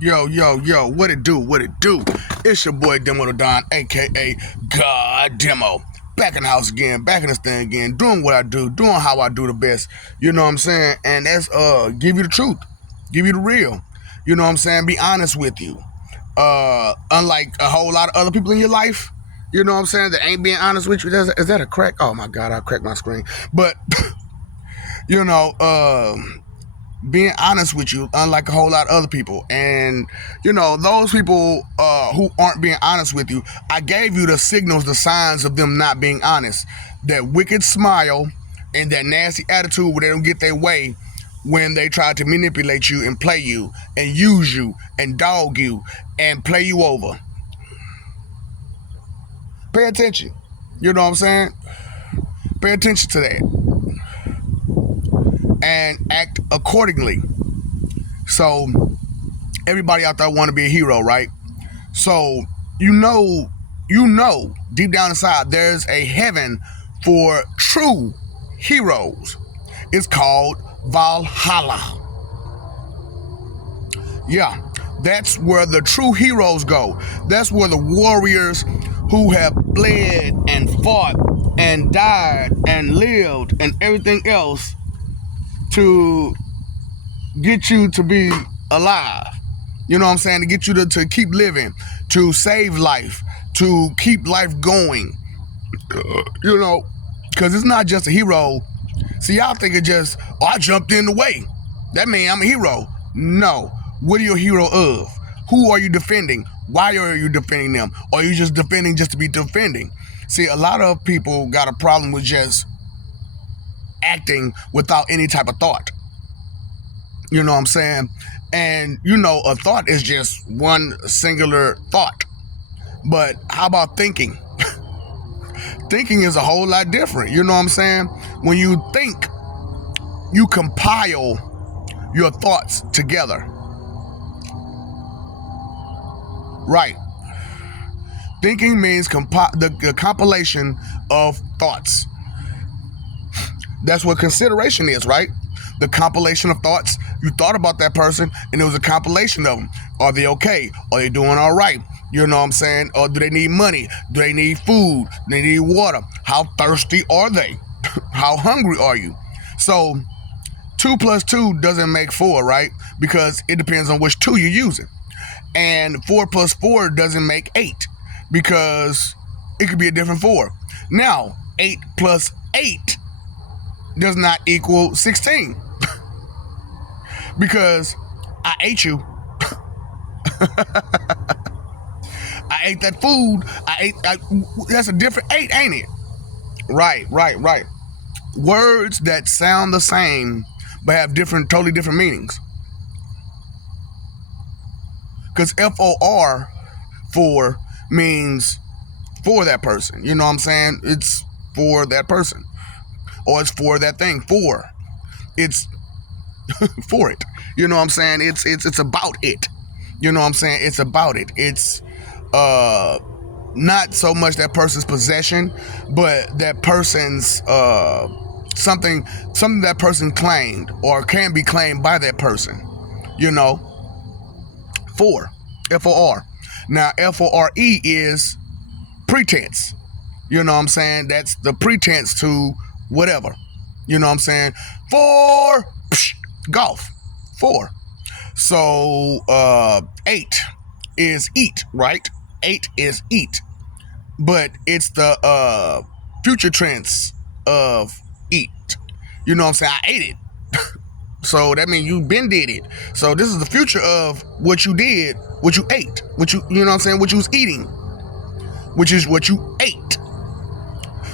Yo, what it do? What it do? It's your boy Demo the Don, aka God Demo. Back in the house again, back in this thing again, doing what I do, doing how I do the best. You know what I'm saying? And that's give you the truth, give you the real. You know what I'm saying? Be honest with you. Unlike a whole lot of other people in your life, you know what I'm saying, that ain't being honest with you. Is that a crack? Oh my god, I cracked my screen. But you know, being honest with you, unlike a whole lot of other people. And you know, those people who aren't being honest with you, I gave you the signals, the signs of them not being honest. That wicked smile and that nasty attitude where they don't get their way, when they try to manipulate you and play you and use you and dog you and play you over. Pay attention. You know what I'm saying? Pay attention to that and act accordingly. So everybody out there want to be a hero, right? So you know deep down inside there's a heaven for true heroes. It's called Valhalla. Yeah, that's where the true heroes go. That's where the warriors who have bled and fought and died and lived and everything else to get you to be alive. You know what I'm saying? To get you to keep living, to save life, to keep life going. You know, because it's not just a hero. See, y'all think it just, oh, I jumped in the way. That means I'm a hero. No. What are you a hero of? Who are you defending? Why are you defending them? Or are you just defending just to be defending? See, a lot of people got a problem with just acting without any type of thought. You know what I'm saying? And, you know, a thought is just one singular thought. But how about thinking? Thinking is a whole lot different. You know what I'm saying? When you think, you compile your thoughts together. Right. Thinking means the compilation of thoughts. That's what consideration is, right? The compilation of thoughts. You thought about that person and it was a compilation of them. Are they okay? Are they doing all right? You know what I'm saying? Or do they need money? Do they need food? Do they need water? How thirsty are they? How hungry are you? So 2 plus 2 doesn't make 4, right? Because it depends on which 2 you're using. And 4 plus 4 doesn't make 8 because it could be a different 4. Now, 8 plus 8 does not equal 16 because I ate you. I ate that food. That's a different 8, ain't it? Right. Words that sound the same but have totally different meanings. Because FOR, for, means for that person. You know what I'm saying? It's for that person. Or it's for that thing. For. It's for it. You know what I'm saying? It's about it. You know what I'm saying? It's about it. It's not so much that person's possession, but that person's something that person claimed or can be claimed by that person. You know? For. F-O-R. Now, F-O-R-E is pretense. You know what I'm saying? That's the pretense to whatever. You know what I'm saying? For golf. For. So 8 is eat, right? 8 is eat. But it's the future tense of eat. You know what I'm saying? I ate it. So that means you been did it. So this is the future of what you did, what you ate, you know what I'm saying, what you was eating, which is what you ate.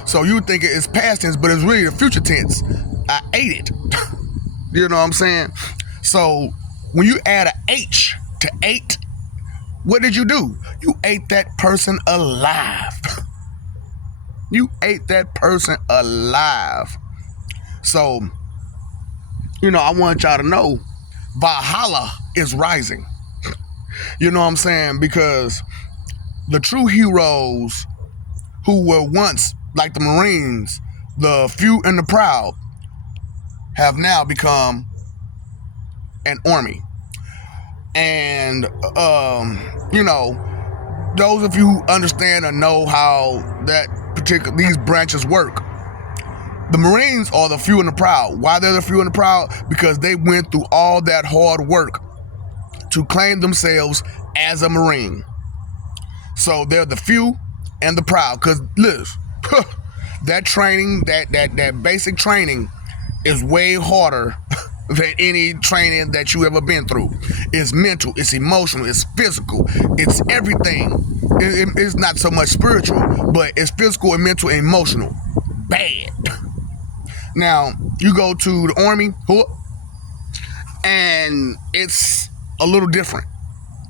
So you think it's past tense, but it's really the future tense. I ate it. You know what I'm saying? So when you add a H to 8, what did you do? You ate that person alive. You ate that person alive. So, you know, I want y'all to know Valhalla is rising. You know what I'm saying? Because the true heroes who were once like the Marines, the few and the proud, have now become an army. And you know, those of you who understand or know how these branches work, the Marines are the few and the proud. Why they're the few and the proud? Because they went through all that hard work to claim themselves as a Marine. So they're the few and the proud. Because listen, that training, that basic training is way harder than any training that you ever been through. It's mental, it's emotional, it's physical, it's everything. It's not so much spiritual, but it's physical and mental and emotional. Bad. Now, you go to the Army, and it's a little different.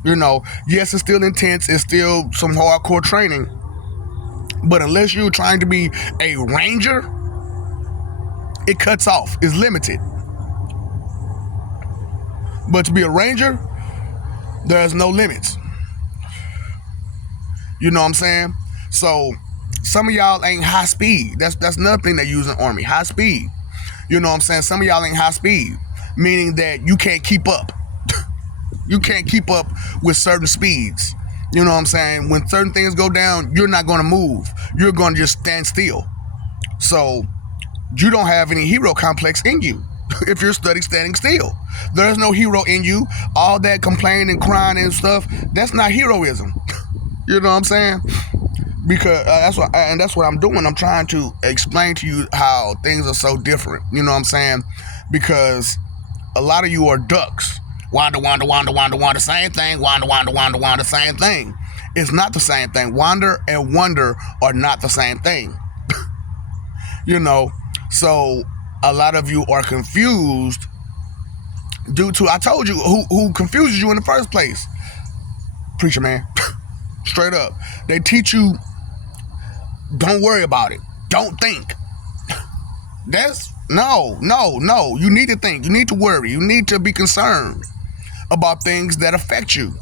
You know, yes, it's still intense, it's still some hardcore training, but unless you're trying to be a ranger, it cuts off, it's limited. But to be a ranger, there's no limits. You know what I'm saying? So some of y'all ain't high speed. That's another thing they use in the Army, high speed. You know what I'm saying? Some of y'all ain't high speed, meaning that you can't keep up. You can't keep up with certain speeds. You know what I'm saying? When certain things go down, you're not going to move. You're going to just stand still. So you don't have any hero complex in you if you're standing still. There's no hero in you. All that complaining and crying and stuff, that's not heroism. You know what I'm saying? Because that's what I'm doing. I'm trying to explain to you how things are so different. You know what I'm saying? Because a lot of you are ducks. Wander, same thing. Wander, same thing. It's not the same thing. Wander and wonder are not the same thing. You know, so a lot of you are confused due to, I told you, who confuses you in the first place? Preacher man. Straight up. They teach you, don't worry about it. Don't think. That's, no. You need to think. You need to worry. You need to be concerned about things that affect you.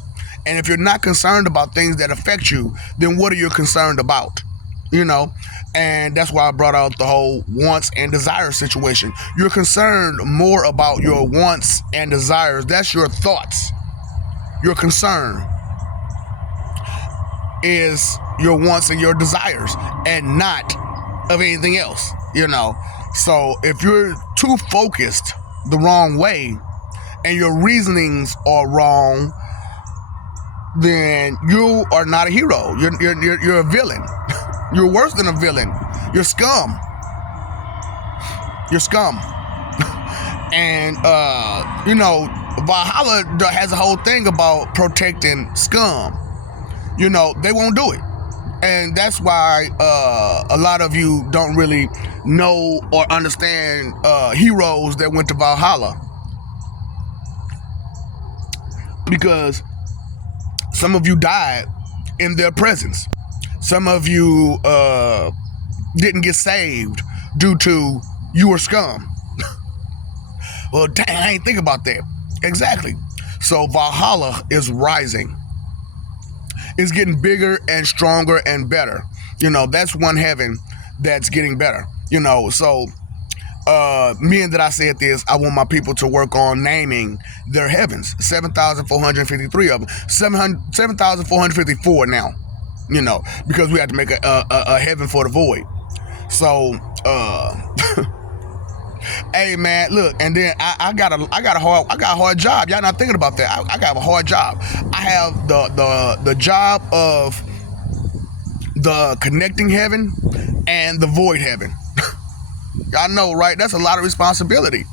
And if you're not concerned about things that affect you, then what are you concerned about? You know? And that's why I brought out the whole wants and desires situation. You're concerned more about your wants and desires. That's your thoughts. Your concern is your wants and your desires and not of anything else, you know. So if you're too focused the wrong way and your reasonings are wrong, then you are not a hero. You're a villain. You're worse than a villain. You're scum. You're scum. And you know, Valhalla has a whole thing about protecting scum. You know, they won't do it. And that's why a lot of you don't really know or understand heroes that went to Valhalla. Because some of you died in their presence. Some of you didn't get saved due to you were scum. Well, dang, I ain't think about that. Exactly. So Valhalla is rising. It's getting bigger and stronger and better. You know, that's one heaven that's getting better. You know, so meaning that I said this, I want my people to work on naming their heavens. 7,453 of them. 7,454 now. You know, because we have to make a heaven for the void. So, hey man, look, and then I got a hard job. Y'all not thinking about that. I got a hard job. I have the job of the connecting heaven and the void heaven. Y'all know, right? That's a lot of responsibility.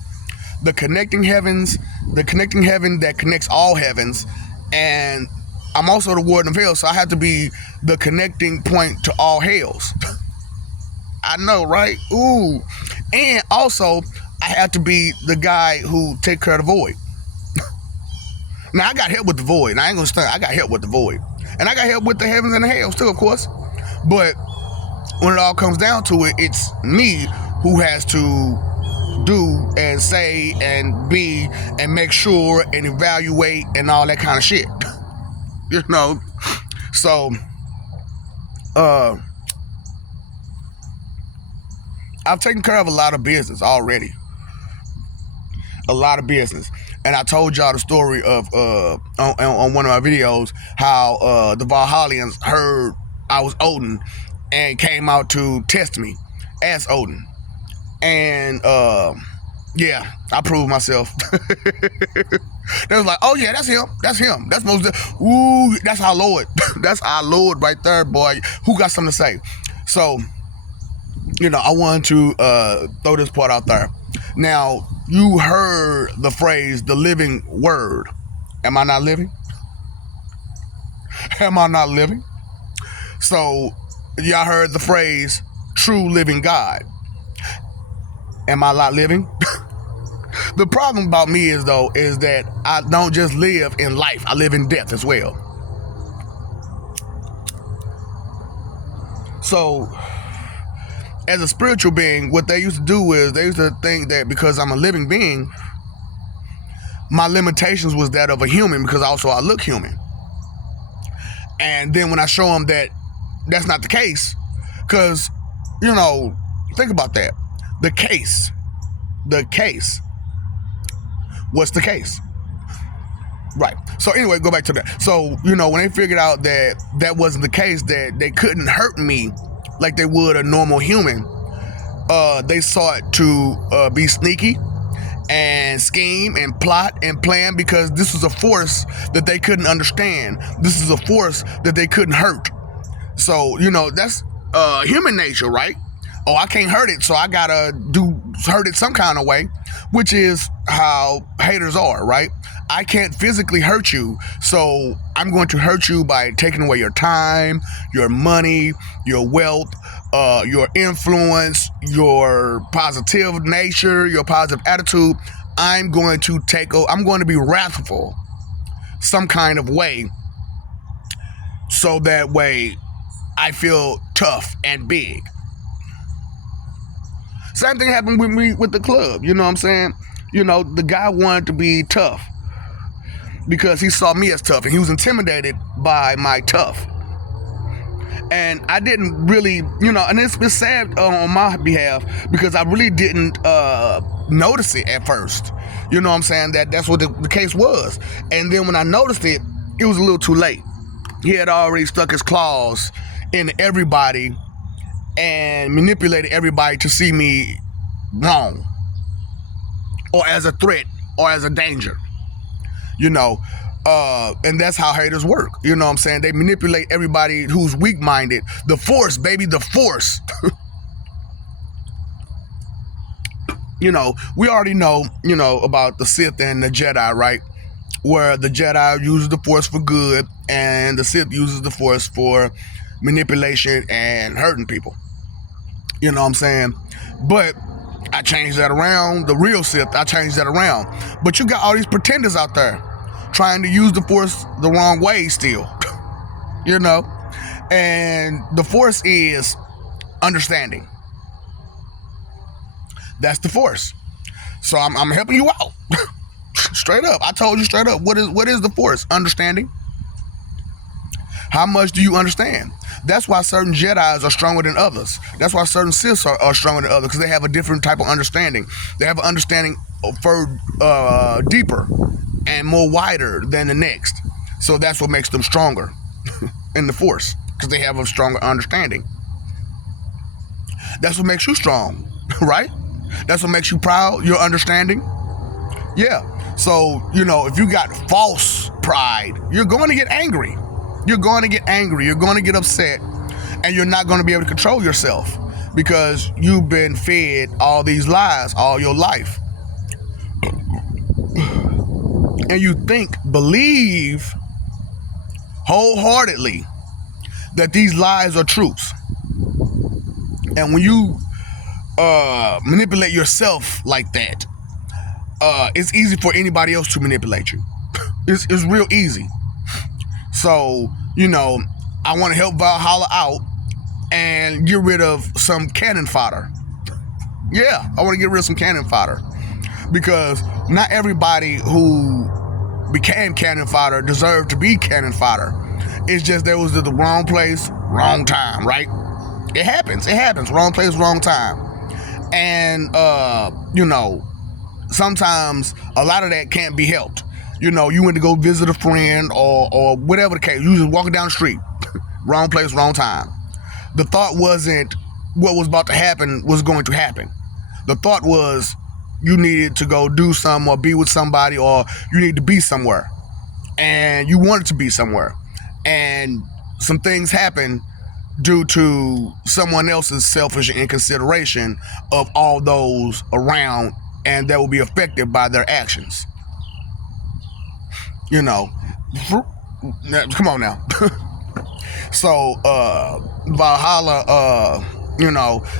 The connecting heaven that connects all heavens, and I'm also the warden of hell, so I have to be the connecting point to all hells. I know, right? Ooh. And also, I have to be the guy who take care of the void. Now, I got help with the void. I ain't gonna stunt. I got help with the void. And I got help with the heavens and the hells too, of course. But when it all comes down to it, it's me who has to do and say and be and make sure and evaluate and all that kind of shit. You know? So, I've taken care of a lot of business already. A lot of business. And I told y'all the story of on one of my videos how the Valhallians heard I was Odin and came out to test me as Odin. And yeah, I proved myself. They was like, oh yeah, that's him. That's him. That's most. Ooh, that's our Lord. That's our Lord right there, boy. Who got something to say? So, I wanted to throw this part out there. Now, you heard the phrase, the living word. Am I not living? Am I not living? So, y'all heard the phrase, true living God. Am I not living? The problem about me is that I don't just live in life, I live in death as well. So, as a spiritual being, what they used to do is they used to think that because I'm a living being, my limitations was that of a human because also I look human. And then when I show them that that's not the case, because, think about that. The case. What's the case? Right. So anyway, go back to that. So, when they figured out that that wasn't the case, that they couldn't hurt me like they would a normal human, they sought to be sneaky and scheme and plot and plan, because this was a force that they couldn't understand. This is a force that they couldn't hurt. So, that's human nature, right? Oh, I can't hurt it, so I gotta hurt it some kind of way, which is how haters are, right? I can't physically hurt you, so I'm going to hurt you by taking away your time, your money, your wealth, your influence, your positive nature, your positive attitude. I'm going to be wrathful some kind of way, so that way I feel tough and big. Same thing happened with me with the club, you know what I'm saying? The guy wanted to be tough because he saw me as tough, and he was intimidated by my tough. And I didn't really, and it's sad on my behalf, because I really didn't notice it at first. You know what I'm saying? That's what the case was. And then when I noticed it, it was a little too late. He had already stuck his claws in everybody and manipulated everybody to see me wrong, or as a threat, or as a danger. And that's how haters work. You know what I'm saying? They manipulate everybody who's weak-minded. The force, baby, the force. We already know, about the Sith and the Jedi, right? Where the Jedi uses the force for good and the Sith uses the force for manipulation and hurting people. You know what I'm saying? But I changed that around. The real Sith, I changed that around. But you got all these pretenders out there trying to use the force the wrong way still. And the force is understanding. That's the force. So I'm helping you out. Straight up. I told you straight up. What is the force? Understanding. How much do you understand? That's why certain Jedis are stronger than others. That's why certain Siths are stronger than others, because they have a different type of understanding. They have an understanding for deeper and more wider than the next. So that's what makes them stronger in the force, because they have a stronger understanding. That's what makes you strong, right? That's what makes you proud, your understanding. Yeah. So, if you got false pride, you're going to get angry. You're going to get angry. You're going to get upset. And you're not going to be able to control yourself, because you've been fed all these lies all your life. And you believe wholeheartedly that these lies are truths. And when you manipulate yourself like that, it's easy for anybody else to manipulate you. It's real easy. So, I want to help Valhalla out and get rid of some cannon fodder. Yeah, I want to get rid of some cannon fodder, because not everybody who became cannon fodder deserved to be cannon fodder. It's just they was at the wrong place, wrong time, right? It happens. Wrong place, wrong time. And, sometimes a lot of that can't be helped. You went to go visit a friend or whatever the case. You just walking down the street, wrong place, wrong time. The thought wasn't what was about to happen was going to happen. The thought was you needed to go do something or be with somebody, or you need to be somewhere, and you wanted to be somewhere, and some things happen due to someone else's selfish inconsideration of all those around, and that will be affected by their actions. Come on now. So Valhalla,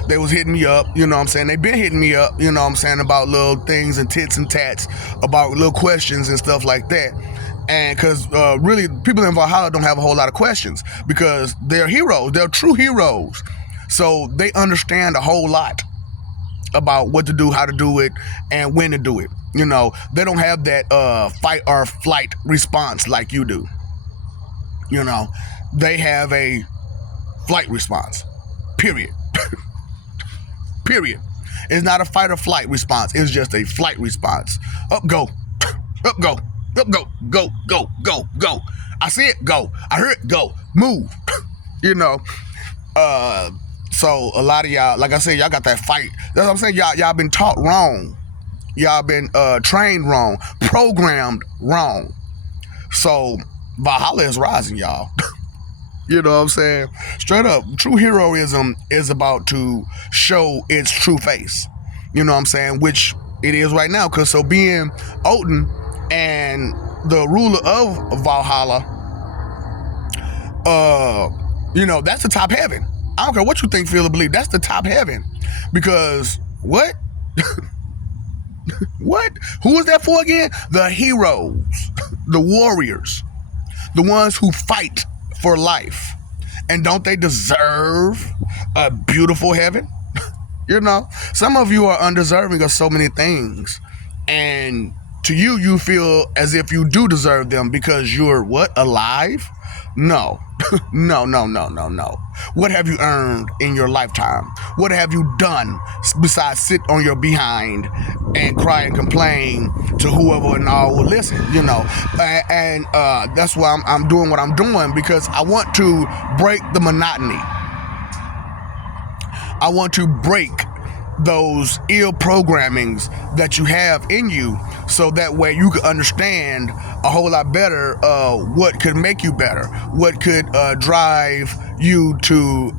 they was hitting me up, they've been hitting me up, about little things and tits and tats, about little questions and stuff like that. And because really people in Valhalla don't have a whole lot of questions, because they're heroes, they're true heroes, so they understand a whole lot about what to do, how to do it, and when to do it. They don't have that fight or flight response like you do. They have a flight response, period. Period. It's not a fight or flight response, it's just a flight response. Up, go. Up, go. Up, go. Go, go, go, go. I see it, go. I heard it, go. Move. So a lot of y'all, like I said, y'all got that fight. That's what I'm saying. Y'all been taught wrong. Y'all been trained wrong, programmed wrong. So Valhalla is rising, y'all. You know what I'm saying? Straight up, true heroism is about to show its true face. You know what I'm saying? Which it is right now. Because so being Odin and the ruler of Valhalla, that's the top heaven. I don't care what you think, feel, or believe. That's the top heaven. Because what? What? Who is that for again? The heroes, the warriors, the ones who fight for life. And don't they deserve a beautiful heaven? Some of you are undeserving of so many things, and to you feel as if you do deserve them because you're what? Alive? No. No. What have you earned in your lifetime? What have you done besides sit on your behind and cry and complain to whoever and all will listen? And that's why I'm doing what I'm doing, because I want to break the monotony. I want to break those ill programmings that you have in you, so that way you can understand a whole lot better what could make you better, what could drive you to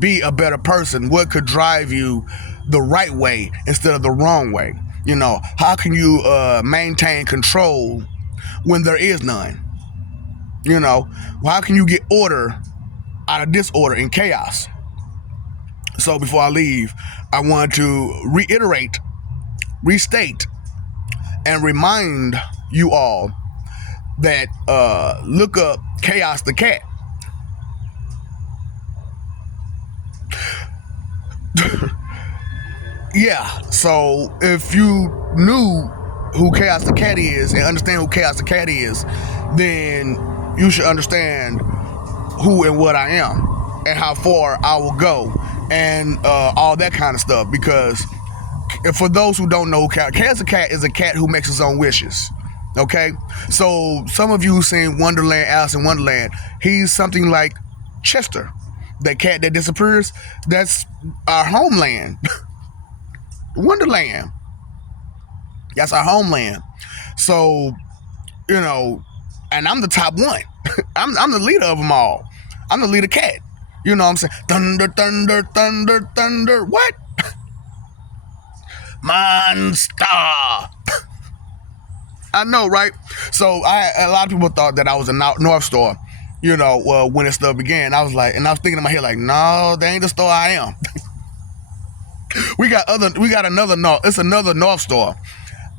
be a better person, what could drive you the right way instead of the wrong way. How can you maintain control when there is none? How can you get order out of disorder and chaos? So before I leave, I want to reiterate, restate, and remind you all that look up Chaos the Cat. Yeah, so if you knew who Chaos the Cat is and understand who Chaos the Cat is, then you should understand who and what I am and how far I will go and all that kind of stuff. Because for those who don't know, Chaos the Cat is a cat who makes his own wishes. Okay? So some of you seen Wonderland, Alice in Wonderland. He's something like Chester, that cat that disappears. That's our homeland. Wonderland. That's our homeland. So, and I'm the top one. I'm the leader of them all. I'm the leader cat. You know what I'm saying? Thunder, thunder, thunder, thunder. What? Monster. I know, right? So a lot of people thought that I was a North Star, when this stuff began. I was thinking in my head, like, no, that ain't the star I am. we got another North. It's another North Star.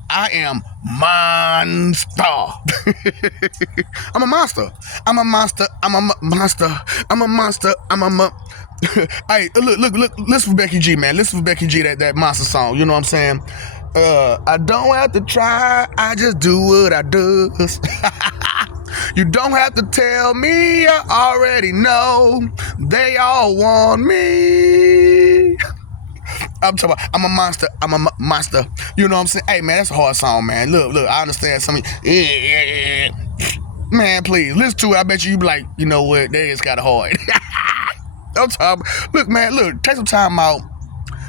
I am monster. I'm a monster. I'm a monster. I'm a monster. I'm a monster. Hey, look, listen for Becky G, man. Listen for Becky G, that monster song. You know what I'm saying? I don't have to try, I just do what I do. You don't have to tell me, I already know. They all want me. I'm talking about, I'm a monster. I'm a monster. You know what I'm saying? Hey, man, that's a hard song, man. Look, I understand some of you. Man, please, listen to it. I bet you be like, you know what? That is kind of hard. I'm talking, look, man, look, take some time out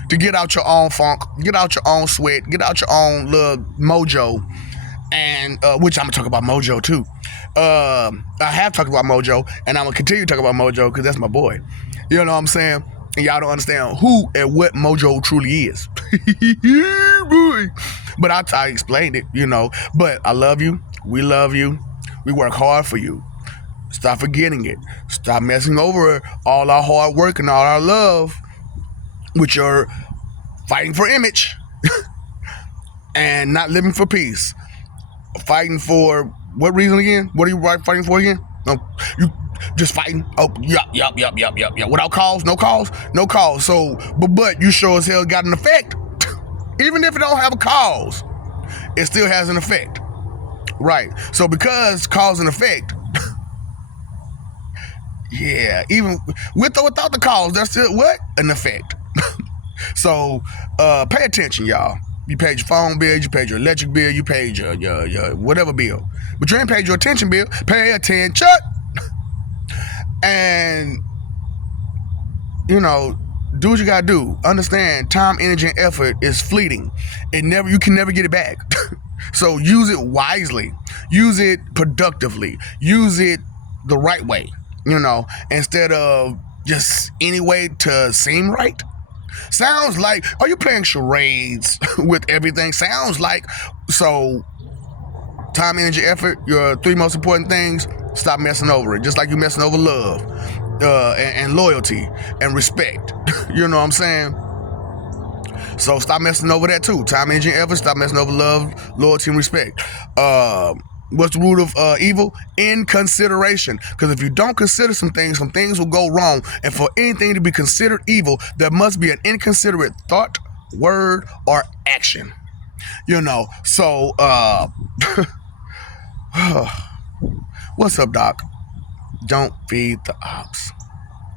to get out your own funk, get out your own sweat, get out your own little mojo, and which I'm gonna talk about mojo too. I have talked about mojo, and I'm gonna continue to talk about mojo because that's my boy. You know what I'm saying? And y'all don't understand who and what mojo truly is. But I explained it, you know. But I love you. We love you. We work hard for you. Stop forgetting it. Stop messing over all our hard work and all our love with your fighting for image and not living for peace. Fighting for what reason again? What are you fighting for again? No, you just fighting. Oh, yup. Without cause, no cause, no cause. So, but you sure as hell got an effect. Even if it don't have a cause, it still has an effect. Right. So because cause and effect, yeah, even with or without the cause, there's still what? An effect. So pay attention, y'all. You paid your phone bill, you paid your electric bill, you paid your whatever bill. But you ain't paid your attention bill. Pay attention. And, you know, do what you gotta do. Understand, time, energy, and effort is fleeting. You can never get it back. So use it wisely. Use it productively. Use it the right way, you know, instead of just any way to seem right. Sounds like, are you playing charades with everything? Sounds like, so time, energy, effort, your three most important things, stop messing over it. Just like you messing over love and loyalty and respect. You know what I'm saying? So stop messing over that too. Time, energy, and effort, stop messing over love, loyalty, and respect. What's the root of evil? Inconsideration. Because if you don't consider some things will go wrong. And for anything to be considered evil, there must be an inconsiderate thought, word, or action. You know, so, what's up, Doc? Don't feed the ops.